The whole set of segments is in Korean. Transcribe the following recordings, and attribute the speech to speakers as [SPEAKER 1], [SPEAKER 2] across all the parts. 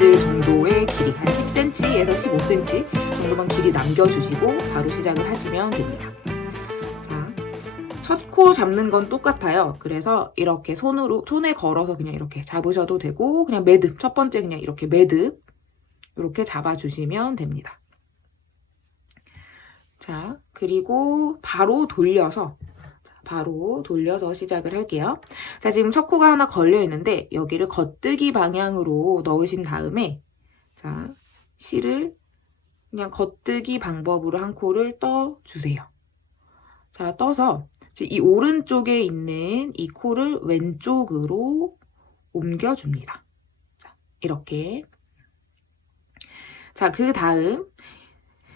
[SPEAKER 1] 있을 정도의 길이 한 10cm에서 15cm 정도만 길이 남겨주시고 바로 시작을 하시면 됩니다. 자, 첫코 잡는 건 똑같아요. 그래서 이렇게 손으로 손에 걸어서 그냥 이렇게 잡으셔도 되고 그냥 매듭 첫 번째 그냥 이렇게 매듭 이렇게 잡아주시면 됩니다. 자, 그리고 바로 돌려서 자, 바로 돌려서 시작을 할게요. 자, 지금 첫 코가 하나 걸려 있는데 여기를 겉뜨기 방향으로 넣으신 다음에 자, 실을 그냥 겉뜨기 방법으로 한 코를 떠 주세요. 자, 떠서 이 오른쪽에 있는 이 코를 왼쪽으로 옮겨 줍니다. 자, 이렇게. 자, 그 다음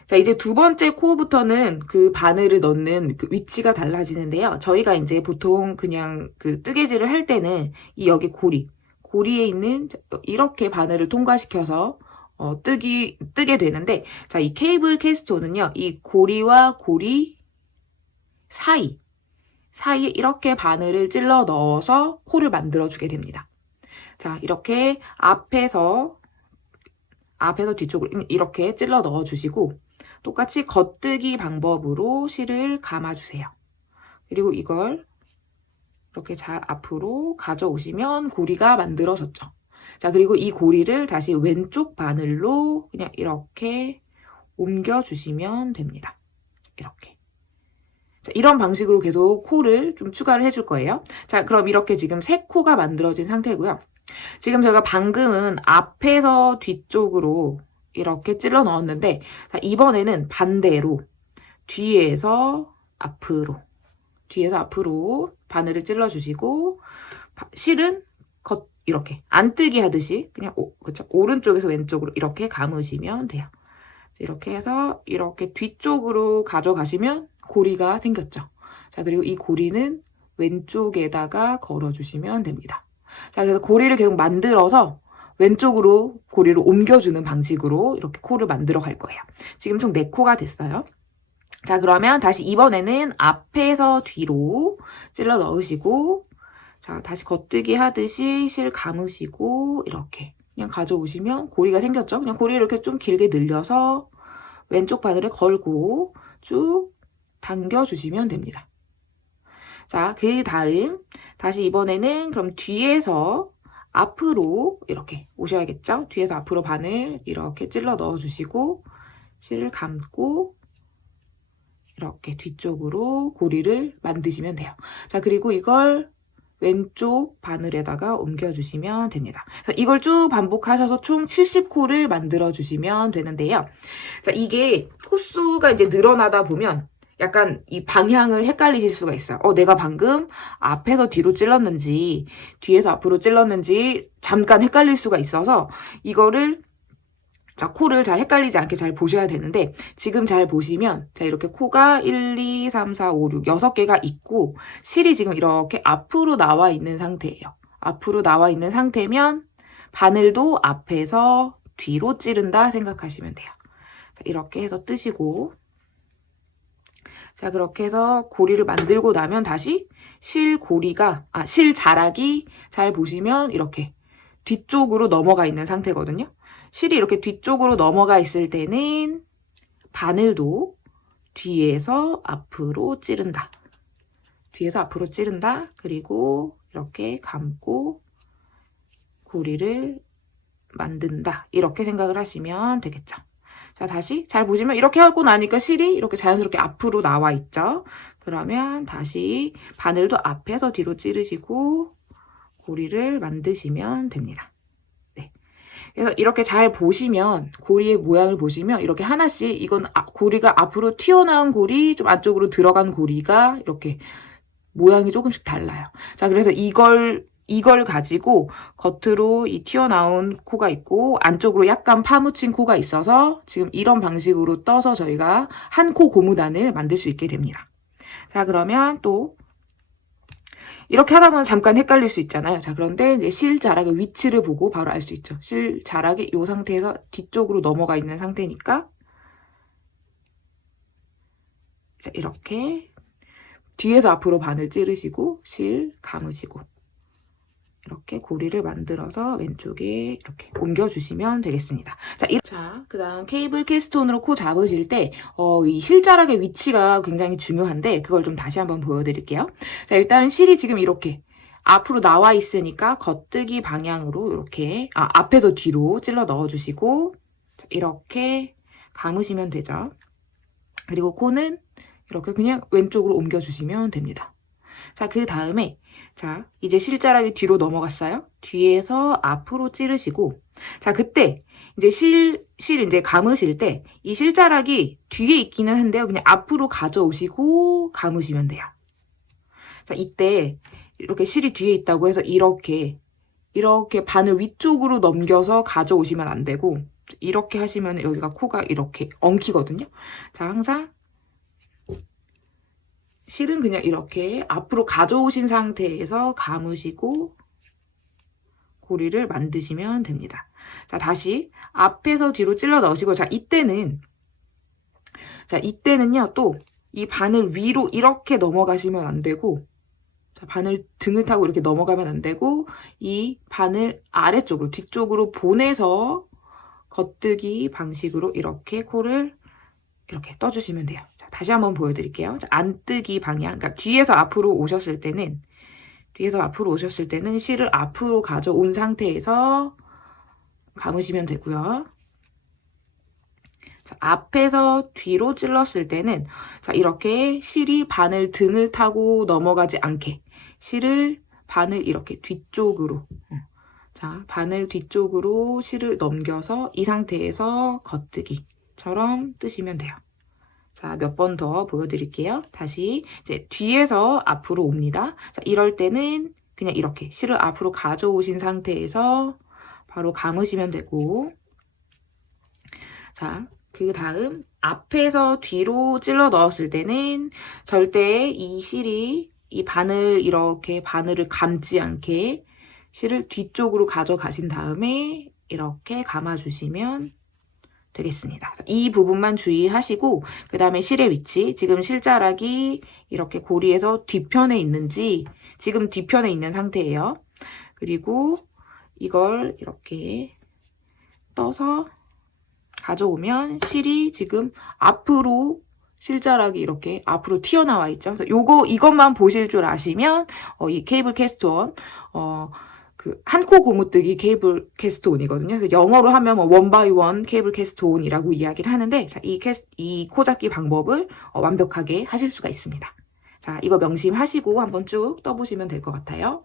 [SPEAKER 1] 자, 이제 두 번째 코부터는 그 바늘을 넣는 그 위치가 달라지는데요. 저희가 이제 보통 그냥 그 뜨개질을 할 때는 이 여기 고리, 고리에 있는 이렇게 바늘을 통과시켜서 어, 뜨기, 뜨게 되는데, 자, 이 케이블 캐스토는요, 이 고리와 고리 사이, 사이에 이렇게 바늘을 찔러 넣어서 코를 만들어주게 됩니다. 자, 이렇게 앞에서, 앞에서 뒤쪽으로 이렇게 찔러 넣어주시고, 똑같이 겉뜨기 방법으로 실을 감아주세요. 그리고 이걸 이렇게 잘 앞으로 가져오시면 고리가 만들어졌죠. 자, 그리고 이 고리를 다시 왼쪽 바늘로 그냥 이렇게 옮겨주시면 됩니다. 이렇게. 자, 이런 방식으로 계속 코를 좀 추가를 해줄 거예요. 자, 그럼 이렇게 지금 세 코가 만들어진 상태고요. 지금 저희가 방금은 앞에서 뒤쪽으로 이렇게 찔러 넣었는데 자, 이번에는 반대로 뒤에서 앞으로 뒤에서 앞으로 바늘을 찔러 주시고 실은 겉 이렇게 안뜨기 하듯이 그냥 오, 그쵸? 오른쪽에서 왼쪽으로 이렇게 감으시면 돼요. 이렇게 해서 이렇게 뒤쪽으로 가져가시면 고리가 생겼죠. 자 그리고 이 고리는 왼쪽에다가 걸어주시면 됩니다. 자 그래서 고리를 계속 만들어서 왼쪽으로 고리를 옮겨주는 방식으로 이렇게 코를 만들어 갈 거예요. 지금 총 4코가 됐어요. 자, 그러면 다시 이번에는 앞에서 뒤로 찔러 넣으시고, 자, 다시 겉뜨기 하듯이 실 감으시고, 이렇게 그냥 가져오시면 고리가 생겼죠? 그냥 고리를 이렇게 좀 길게 늘려서 왼쪽 바늘에 걸고 쭉 당겨주시면 됩니다. 자, 그 다음, 다시 이번에는 그럼 뒤에서 앞으로 이렇게 오셔야겠죠? 뒤에서 앞으로 바늘 이렇게 찔러 넣어주시고 실을 감고 이렇게 뒤쪽으로 고리를 만드시면 돼요. 자, 그리고 이걸 왼쪽 바늘에다가 옮겨주시면 됩니다. 이걸 쭉 반복하셔서 총 70코를 만들어주시면 되는데요. 자, 이게 코수가 이제 늘어나다 보면 약간 이 방향을 헷갈리실 수가 있어요. 어, 내가 방금 앞에서 뒤로 찔렀는지, 뒤에서 앞으로 찔렀는지 잠깐 헷갈릴 수가 있어서 이거를 자, 코를 잘 헷갈리지 않게 잘 보셔야 되는데, 지금 잘 보시면, 자, 이렇게 코가 1, 2, 3, 4, 5, 6, 6개가 있고, 실이 지금 이렇게 앞으로 나와 있는 상태예요. 앞으로 나와 있는 상태면, 바늘도 앞에서 뒤로 찌른다 생각하시면 돼요. 자, 이렇게 해서 뜨시고, 자, 그렇게 해서 고리를 만들고 나면 다시 실 고리가, 아, 실 자락이 잘 보시면 이렇게 뒤쪽으로 넘어가 있는 상태거든요. 실이 이렇게 뒤쪽으로 넘어가 있을 때는 바늘도 뒤에서 앞으로 찌른다. 뒤에서 앞으로 찌른다. 그리고 이렇게 감고 고리를 만든다. 이렇게 생각을 하시면 되겠죠. 자, 다시 잘 보시면 이렇게 하고 나니까 실이 이렇게 자연스럽게 앞으로 나와 있죠. 그러면 다시 바늘도 앞에서 뒤로 찌르시고 고리를 만드시면 됩니다. 네. 그래서 이렇게 잘 보시면 고리의 모양을 보시면 이렇게 하나씩 이건 아, 고리가 앞으로 튀어나온 고리, 좀 안쪽으로 들어간 고리가 이렇게 모양이 조금씩 달라요. 자, 그래서 이걸 이걸 가지고 겉으로 이 튀어나온 코가 있고 안쪽으로 약간 파묻힌 코가 있어서 지금 이런 방식으로 떠서 저희가 한 코 고무단을 만들 수 있게 됩니다. 자 그러면 또 이렇게 하다 보면 잠깐 헷갈릴 수 있잖아요. 자 그런데 이제 실 자락의 위치를 보고 바로 알 수 있죠. 실 자락이 이 상태에서 뒤쪽으로 넘어가 있는 상태니까 자 이렇게 뒤에서 앞으로 바늘 찌르시고 실 감으시고 이렇게 고리를 만들어서 왼쪽에 이렇게 옮겨주시면 되겠습니다. 자, 이, 자, 그 다음 케이블 캐스톤으로 코 잡으실 때, 어, 이 실자락의 위치가 굉장히 중요한데, 그걸 좀 다시 한번 보여드릴게요. 자, 일단 실이 지금 이렇게 앞으로 나와 있으니까 겉뜨기 방향으로 이렇게, 아, 앞에서 뒤로 찔러 넣어주시고, 자, 이렇게 감으시면 되죠. 그리고 코는 이렇게 그냥 왼쪽으로 옮겨주시면 됩니다. 자, 그 다음에, 자, 이제 실자락이 뒤로 넘어갔어요. 뒤에서 앞으로 찌르시고, 자, 그때, 이제 실, 실 이제 감으실 때, 이 실자락이 뒤에 있기는 한데요. 그냥 앞으로 가져오시고, 감으시면 돼요. 자, 이때, 이렇게 실이 뒤에 있다고 해서 이렇게, 이렇게 바늘 위쪽으로 넘겨서 가져오시면 안 되고, 이렇게 하시면 여기가 코가 이렇게 엉키거든요. 자, 항상 실은 그냥 이렇게 앞으로 가져오신 상태에서 감으시고 고리를 만드시면 됩니다. 자, 다시 앞에서 뒤로 찔러 넣으시고 자, 이때는 자, 이때는요. 또 이 바늘 위로 이렇게 넘어가시면 안 되고 자, 바늘 등을 타고 이렇게 넘어가면 안 되고 이 바늘 아래쪽으로 뒤쪽으로 보내서 겉뜨기 방식으로 이렇게 코를 이렇게 떠주시면 돼요. 자, 다시 한번 보여드릴게요. 자, 안뜨기 방향, 그러니까 뒤에서 앞으로 오셨을 때는 뒤에서 앞으로 오셨을 때는 실을 앞으로 가져온 상태에서 감으시면 되고요. 자, 앞에서 뒤로 찔렀을 때는 자, 이렇게 실이 바늘 등을 타고 넘어가지 않게 실을 바늘 이렇게 뒤쪽으로 음. 자, 바늘 뒤쪽으로 실을 넘겨서 이 상태에서 겉뜨기처럼 뜨시면 돼요. 자, 몇 번 더 보여드릴게요. 다시 이제 뒤에서 앞으로 옵니다. 자, 이럴 때는 그냥 이렇게 실을 앞으로 가져오신 상태에서 바로 감으시면 되고 자, 그 다음 앞에서 뒤로 찔러 넣었을 때는 절대 이 실이 이 바늘 이렇게 바늘을 감지 않게 실을 뒤쪽으로 가져가신 다음에 이렇게 감아주시면 되겠습니다. 이 부분만 주의하시고 그 다음에 실의 위치 지금 실자락이 이렇게 고리에서 뒤편에 있는지 지금 뒤편에 있는 상태예요. 그리고 이걸 이렇게 떠서 가져오면 실이 지금 앞으로 실자락이 이렇게 앞으로 튀어나와 있죠. 그래서 요거 이것만 보실 줄 아시면 어, 이 케이블 캐스트온 어, 그 한코 고무뜨기 케이블 캐스트 온이거든요. 그래서 영어로 하면 뭐 원바이 원 케이블 캐스트 온이라고 이야기를 하는데 자, 이 캐스 이 코 잡기 방법을 어, 완벽하게 하실 수가 있습니다. 자, 이거 명심하시고 한번 쭉 떠보시면 될 것 같아요.